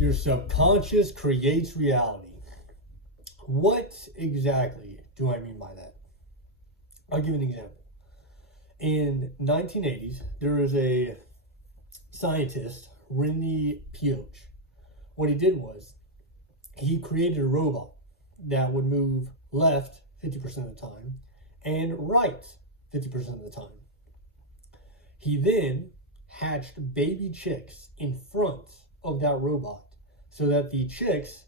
Your subconscious creates reality. What exactly do I mean by that? I'll give you an example. In 1980s, there was a scientist, René Pioche. What he did was he created a robot that would move left 50% of the time and right 50% of the time. He then hatched baby chicks in front of that robot so that the chicks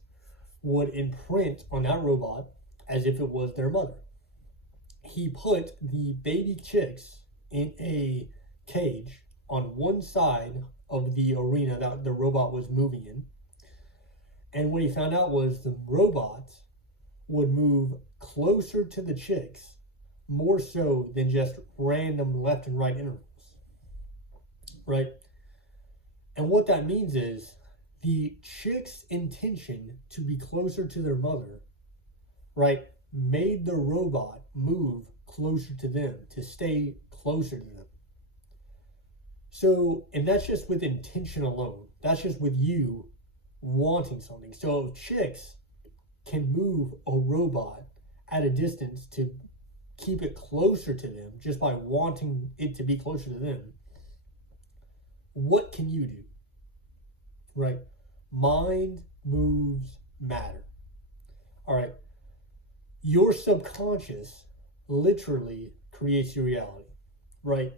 would imprint on that robot as if it was their mother. He put the baby chicks in a cage on one side of the arena that the robot was moving in. And what he found out was the robot would move closer to the chicks more so than just random left and right intervals. Right? And what that means is the chick's intention to be closer to their mother, right, made the robot move closer to them, to stay closer to them. So, and that's just with intention alone. That's just with you wanting something. So if chicks can move a robot at a distance to keep it closer to them just by wanting it to be closer to them, what can you do? Right? Mind moves matter. All right. Your subconscious literally creates your reality, right?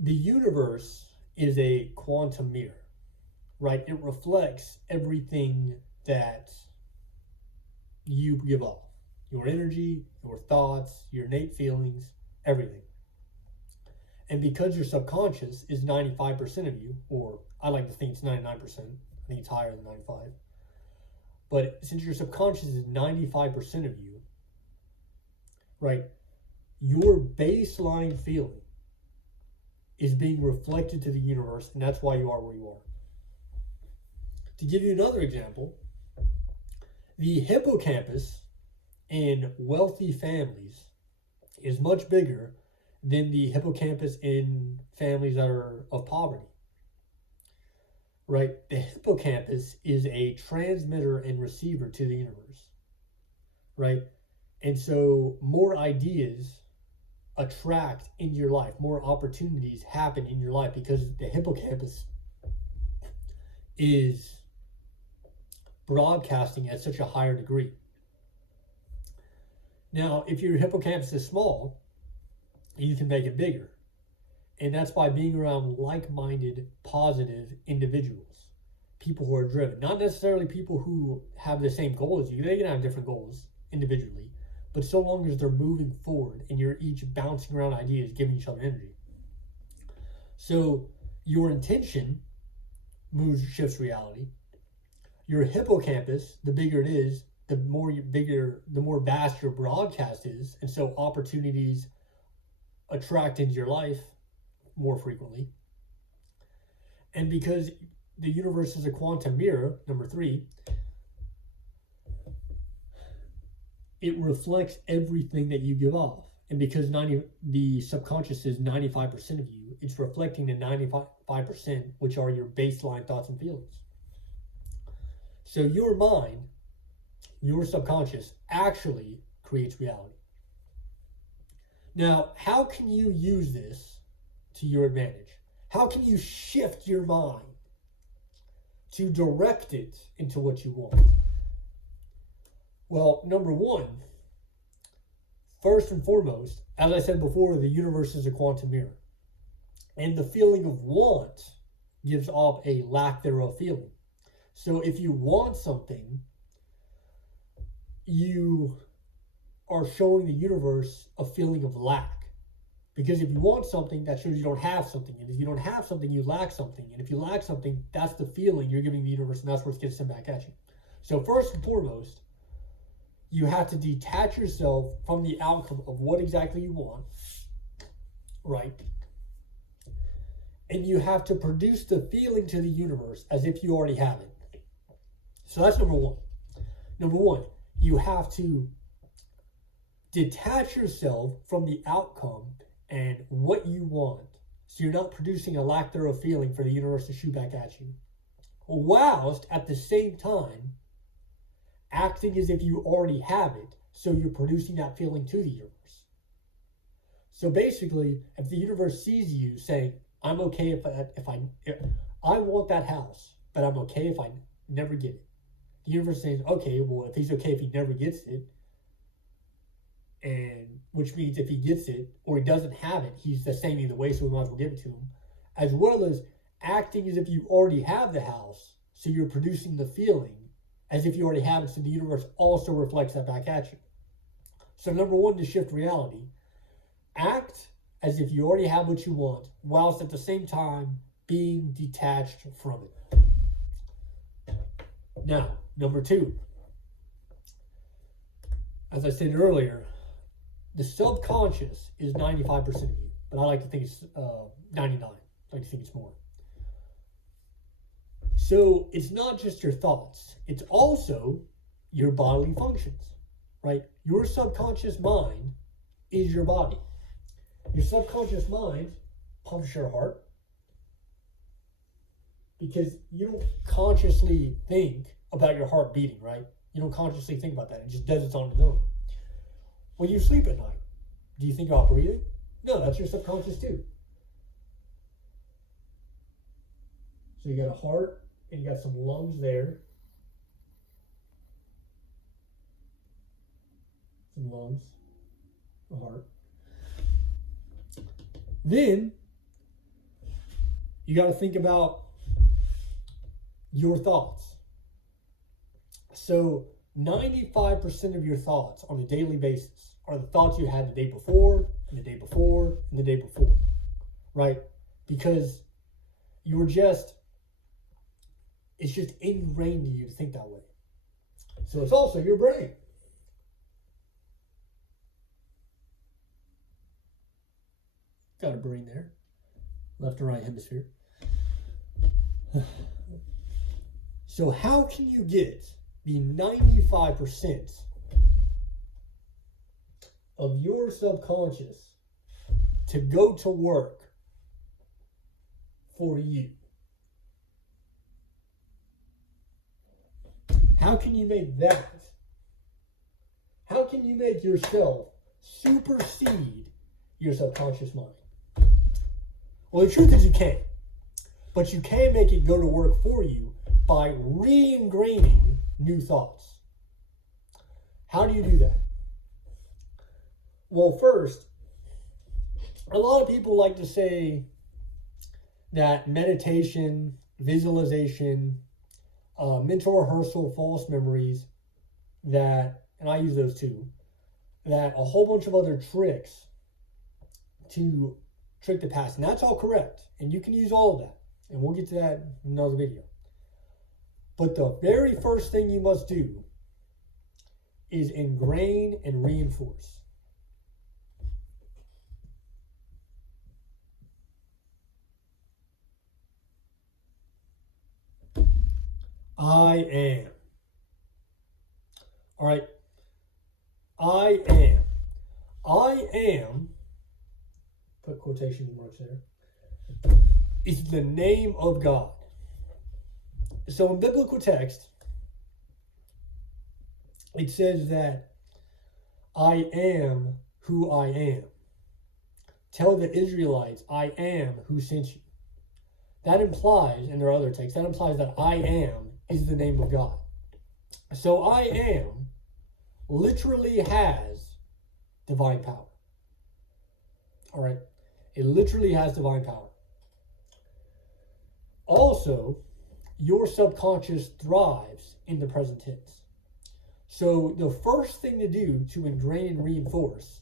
The universe is a quantum mirror, right? It reflects everything that you give off. Your energy, your thoughts, your innate feelings, everything. And because your subconscious is 95% of you, or I like to think it's 99%, I think it's higher than 95. But since your subconscious is 95% of you, right, your baseline feeling is being reflected to the universe, and that's why you are where you are. To give you another example, the hippocampus in wealthy families is much bigger than the hippocampus in families that are of poverty. Right? The hippocampus is a transmitter and receiver to the universe. Right? And so more ideas attract into your life, more opportunities happen in your life because the hippocampus is broadcasting at such a higher degree. Now, if your hippocampus is small, you can make it bigger. And that's by being around like-minded, positive individuals, people who are driven. Not necessarily people who have the same goal as you. They can have different goals individually, but so long as they're moving forward and you're each bouncing around ideas, giving each other energy. So your intention shifts reality. Your hippocampus, the bigger it is, the more vast your broadcast is, and so opportunities attract into your life more frequently. And because the universe is a quantum mirror, number 3, it reflects everything that you give off. And because the subconscious is 95% of you, it's reflecting the 95%, which are your baseline thoughts and feelings. So your mind, your subconscious, actually creates reality. Now, how can you use this to your advantage? How can you shift your mind to direct it into what you want? Well, number 1, first and foremost, as I said before, the universe is a quantum mirror. And the feeling of want gives off a lack thereof feeling. So if you want something, you are showing the universe a feeling of lack. Because if you want something, that shows you don't have something. And if you don't have something, you lack something. And if you lack something, that's the feeling you're giving the universe, and that's where it's going to send back at you. So first and foremost, you have to detach yourself from the outcome of what exactly you want, right? And you have to produce the feeling to the universe as if you already have it. So that's number 1. Number 1, you have to detach yourself from the outcome and what you want So you're not producing a lack thereof feeling for the universe to shoot back at you, whilst at the same time acting as if you already have it, so you're producing that feeling to the universe. So basically, if the universe sees you saying, I'm okay if I want that house, but I'm okay if I never get it. The universe says, okay, well, if he's okay if he never gets it, and which means if he gets it or he doesn't have it, he's the same either way, so we might as well give it to him. As well as acting as if you already have the house, so you're producing the feeling as if you already have it, so the universe also reflects that back at you. So number one, to shift reality, act as if you already have what you want, whilst at the same time being detached from it. Now, number two, as I said earlier, the subconscious is 95% of you, but I like to think it's 99. I like to think it's more. So it's not just your thoughts, it's also your bodily functions, right? Your subconscious mind is your body. Your subconscious mind pumps your heart because you don't consciously think about your heart beating, right? You don't consciously think about that. It just does its on its own. When you sleep at night, do you think about breathing? No, that's your subconscious too. So you got a heart and you got some lungs there. Some lungs, a heart. Then you got to think about your thoughts. So 95% of your thoughts on a daily basis are the thoughts you had the day before, and the day before, and the day before, right? Because you were it's just ingrained in you to think that way. So it's also your brain. Got a brain there, left and right hemisphere. So how can you get the 95% of your subconscious to go to work for you? How can you make that? How can you make yourself supersede your subconscious mind? Well, the truth is you can't. But you can make it go to work for you by re-ingraining new thoughts. How do you do that? Well, first, a lot of people like to say that meditation, visualization, mental rehearsal, false memories, and I use those too, that a whole bunch of other tricks to trick the past. And that's all correct. And you can use all of that. And we'll get to that in another video. But the very first thing you must do is ingrain and reinforce. I am. All right. I am. I am, put quotation marks there, is the name of God. So in biblical text, it says that I am who I am. Tell the Israelites, I am who sent you. That implies, and there are other texts, that implies that I am is the name of God. So I am literally has divine power. All right? It literally has divine power. Also, your subconscious thrives in the present tense. So the first thing to do to ingrain and reinforce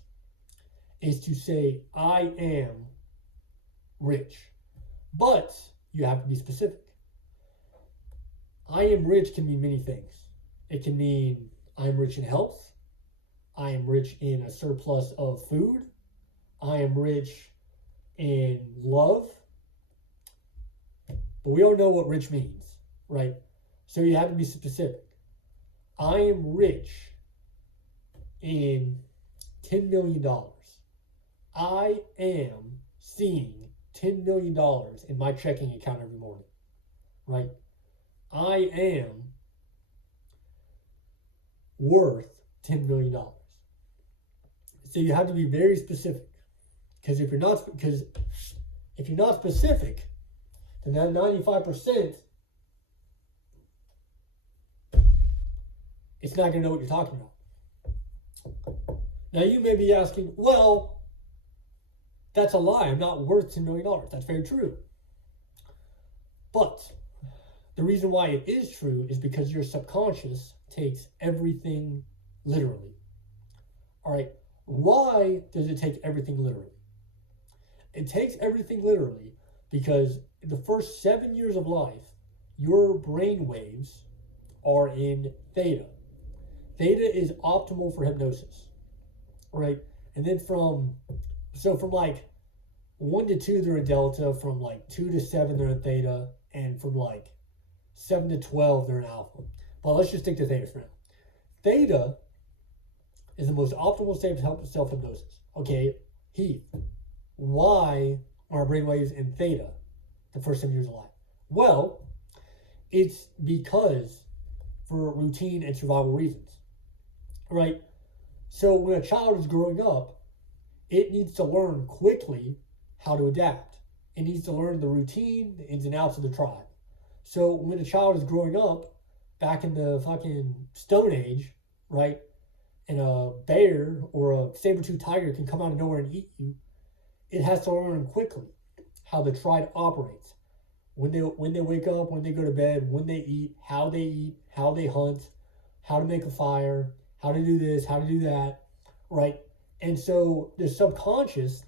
is to say, I am rich. But you have to be specific. I am rich can mean many things. It can mean I am rich in health. I am rich in a surplus of food. I am rich in love. But we all know what rich means, right? So you have to be specific. I am rich in $10 million. I am seeing $10 million in my checking account every morning, right? I am worth $10 million. So you have to be very specific. Because if you're not specific, then that 95%, it's not going to know what you're talking about. Now you may be asking, well, that's a lie. I'm not worth $10 million. That's very true. But the reason why it is true is because your subconscious takes everything literally. All right. Why does it take everything literally? It takes everything literally because in the first 7 years of life, your brain waves are in theta. Theta is optimal for hypnosis, right? And then from like 1 to 2, they're in delta. From like 2 to 7, they're in theta. And from like 7 to 12, they're in alpha. But let's just stick to theta for now. Theta is the most optimal state of self-hypnosis. Okay, Heath, why are our brainwaves in theta the first 7 years of life? Well, it's because for routine and survival reasons, right? So when a child is growing up, it needs to learn quickly how to adapt. It needs to learn the routine, the ins and outs of the tribe. So when a child is growing up, back in the fucking Stone Age, right, and a bear or a saber-toothed tiger can come out of nowhere and eat you, it has to learn quickly how the tribe operates. When they wake up, when they go to bed, when they eat, how they hunt, how to make a fire, how to do this, how to do that, right? And so the subconscious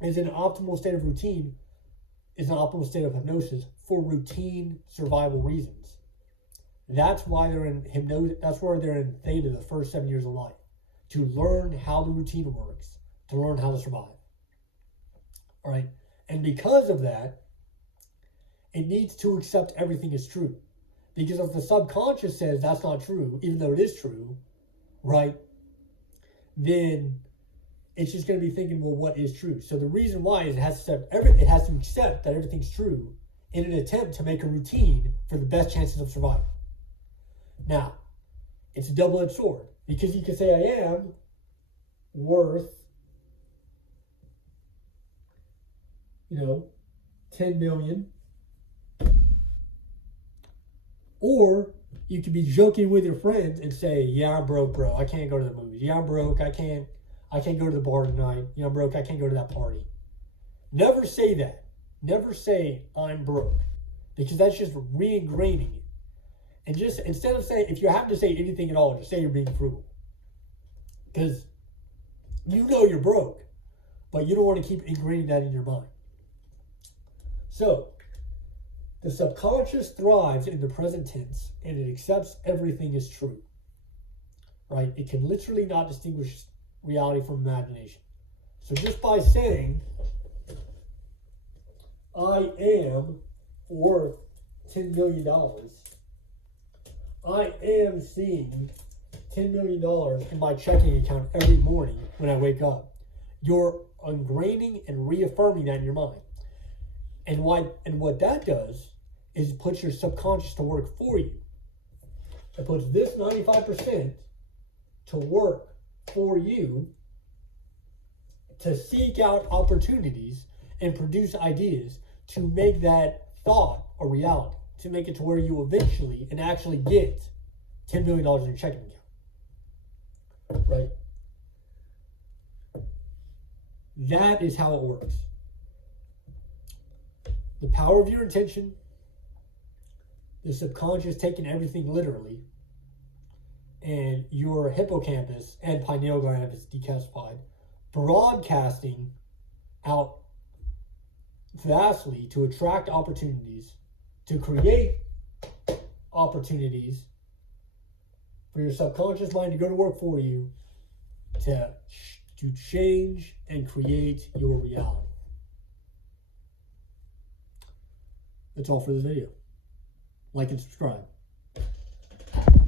is in an optimal state of routine, is an optimal state of hypnosis for routine survival reasons. That's why they're in hypnosis. That's why they're in theta the first 7 years of life, to learn how the routine works, to learn how to survive. All right. And because of that, it needs to accept everything is true. Because if the subconscious says that's not true, even though it is true, right, then it's just going to be thinking, well, what is true? So the reason why is it has to accept that everything's true in an attempt to make a routine for the best chances of survival. Now, it's a double-edged sword, because you can say I am worth, 10 million. Or you could be joking with your friends and say, yeah, I'm broke, bro. I can't go to the movies. Yeah, I'm broke. I can't go to the bar tonight. I'm broke. I can't go to that party. Never say that. Never say I'm broke, because that's just re-ingraining it. And just instead of saying, if you have to say anything at all, just say you're being frugal. Because you know you're broke, but you don't want to keep ingraining that in your mind. So, the subconscious thrives in the present tense, and it accepts everything is true. Right? It can literally not distinguish reality from imagination. So just by saying, I am worth $10 million, I am seeing $10 million in my checking account every morning when I wake up. You're ingraining and reaffirming that in your mind. And what that does is it puts your subconscious to work for you. It puts this 95% to work for you to seek out opportunities and produce ideas to make that thought a reality, to make it to where you eventually and actually get $10 million in your checking account. Right? That is how it works. The power of your intention, the subconscious taking everything literally, and your hippocampus and pineal gland, if it's decalcified, broadcasting out vastly to attract opportunities, to create opportunities for your subconscious mind to go to work for you, to change and create your reality. That's all for this video. Like and subscribe.